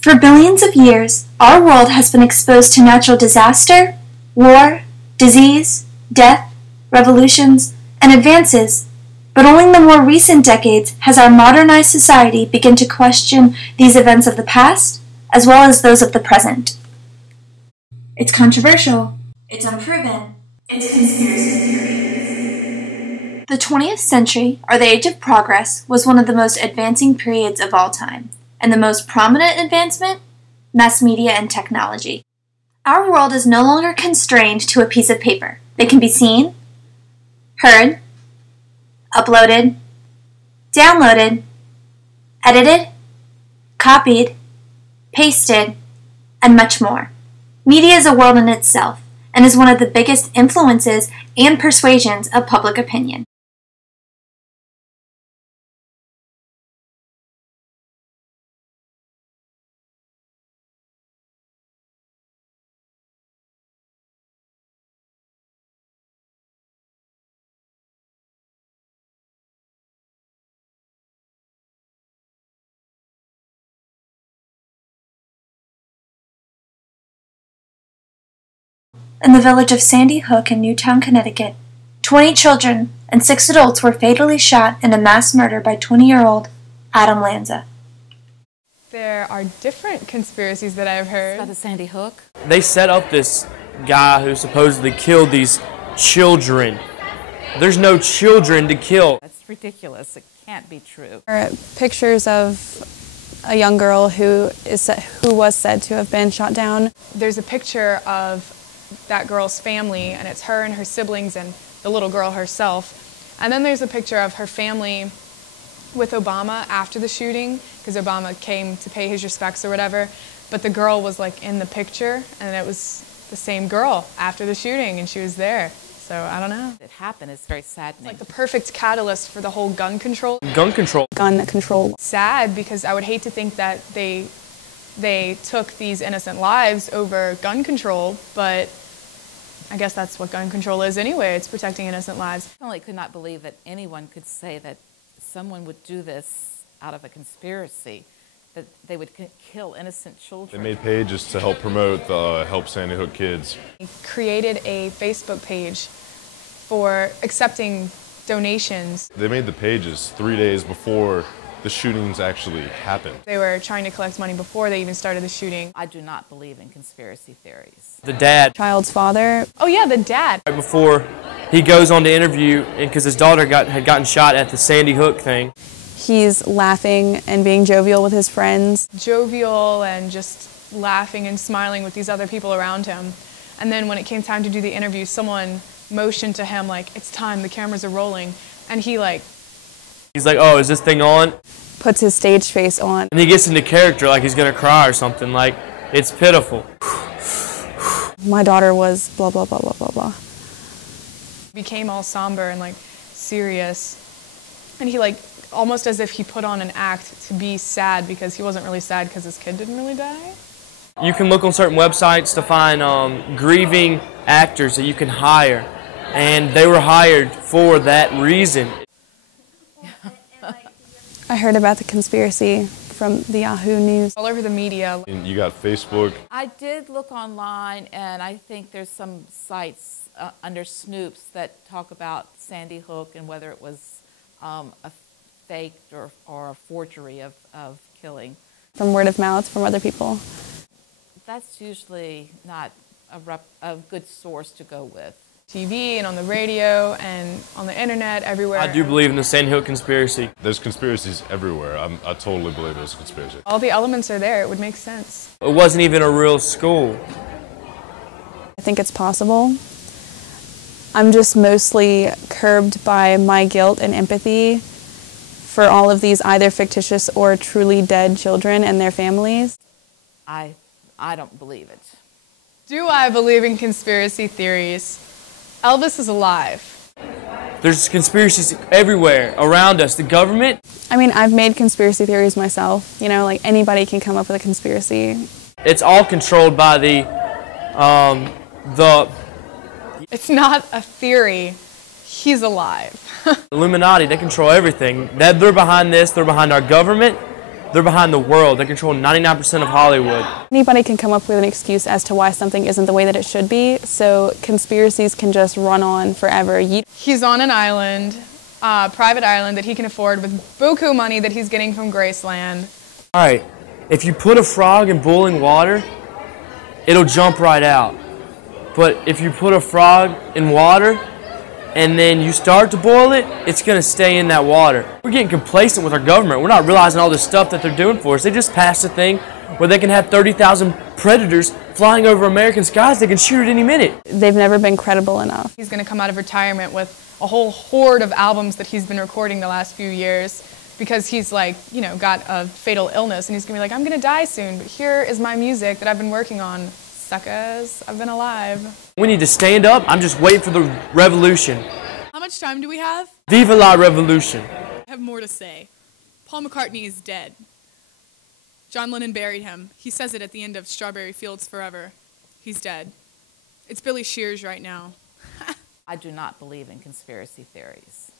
For billions of years, our world has been exposed to natural disaster, war, disease, death, revolutions, and advances, but only in the more recent decades has our modernized society begun to question these events of the past as well as those of the present. It's controversial. It's unproven. It's conspiracy theory. The 20th century, or the Age of Progress, was one of the most advancing periods of all time, and the most prominent advancement? Mass media and technology. Our world is no longer constrained to a piece of paper. They can be seen, heard, uploaded, downloaded, edited, copied, pasted, and much more. Media is a world in itself, and is one of the biggest influences and persuasions of public opinion. In the village of Sandy Hook in Newtown, Connecticut, 20 children and 6 adults were fatally shot in a mass murder by 20-year-old Adam Lanza. There are different conspiracies that I've heard. About the Sandy Hook? They set up this guy who supposedly killed these children. There's no children to kill. That's ridiculous. It can't be true. There are pictures of a young girl who was said to have been shot down. There's a picture of that girl's family, and it's her and her siblings and the little girl herself. And then there's a picture of her family with Obama after the shooting, because Obama came to pay his respects or whatever, but the girl was like in the picture, and it was the same girl after the shooting, and she was there. So I don't know. It happened. It's very saddening. It's like the perfect catalyst for the whole gun control. Gun control. Gun control. Sad, because I would hate to think that they took these innocent lives over gun control, but I guess that's what gun control is anyway. It's protecting innocent lives. I definitely could not believe that anyone could say that someone would do this out of a conspiracy, that they would kill innocent children. They made pages to help promote the Help Sandy Hook Kids. They created a Facebook page for accepting donations. They made the pages 3 days before the shootings actually happened. They were trying to collect money before they even started the shooting. I do not believe in conspiracy theories. The dad. Child's father. Oh yeah, the dad. Right before he goes on to interview, because his daughter had gotten shot at the Sandy Hook thing. He's laughing and being jovial with his friends. Jovial and just laughing and smiling with these other people around him. And then when it came time to do the interview, someone motioned to him like, it's time, the cameras are rolling. And he's like, oh, is this thing on? Puts his stage face on. And he gets into character like he's gonna cry or something. Like, it's pitiful. My daughter was blah, blah, blah, blah, blah, blah. Became all somber and like serious. And he almost as if he put on an act to be sad, because he wasn't really sad because his kid didn't really die. You can look on certain websites to find grieving actors that you can hire. And they were hired for that reason. I heard about the conspiracy from the Yahoo News. All over the media. And you got Facebook. I did look online, and I think there's some sites under Snoops that talk about Sandy Hook and whether it was a fake or a forgery of killing. From word of mouth, from other people. That's usually not a good source to go with. TV and on the radio and on the internet, everywhere. I do believe in the Sandy Hook conspiracy. There's conspiracies everywhere. I totally believe there's a conspiracy. All the elements are there. It would make sense. It wasn't even a real school. I think it's possible. I'm just mostly curbed by my guilt and empathy for all of these either fictitious or truly dead children and their families. I don't believe it. Do I believe in conspiracy theories? Elvis is alive. There's conspiracies everywhere around us. The government. I mean, I've made conspiracy theories myself. You know, like anybody can come up with a conspiracy. It's all controlled by the It's not a theory. He's alive. Illuminati. They control everything. They're behind this. They're behind our government. They're behind the world. They control 99% of Hollywood. Anybody can come up with an excuse as to why something isn't the way that it should be, so conspiracies can just run on forever. He's on an island, private island that he can afford with buku money that he's getting from Graceland. All right, if you put a frog in boiling water, it'll jump right out. But if you put a frog in water and then you start to boil it, it's going to stay in that water. We're getting complacent with our government. We're not realizing all this stuff that they're doing for us. They just passed a thing where they can have 30,000 predators flying over American skies. They can shoot at any minute. They've never been credible enough. He's going to come out of retirement with a whole horde of albums that he's been recording the last few years because he's like, you know, got a fatal illness, and he's going to be like, I'm going to die soon, but here is my music that I've been working on. Suckers, I've been alive. We need to stand up. I'm just waiting for the revolution. How much time do we have? Viva la revolution. I have more to say. Paul McCartney is dead. John Lennon buried him. He says it at the end of Strawberry Fields Forever. He's dead. It's Billy Shears right now. I do not believe in conspiracy theories.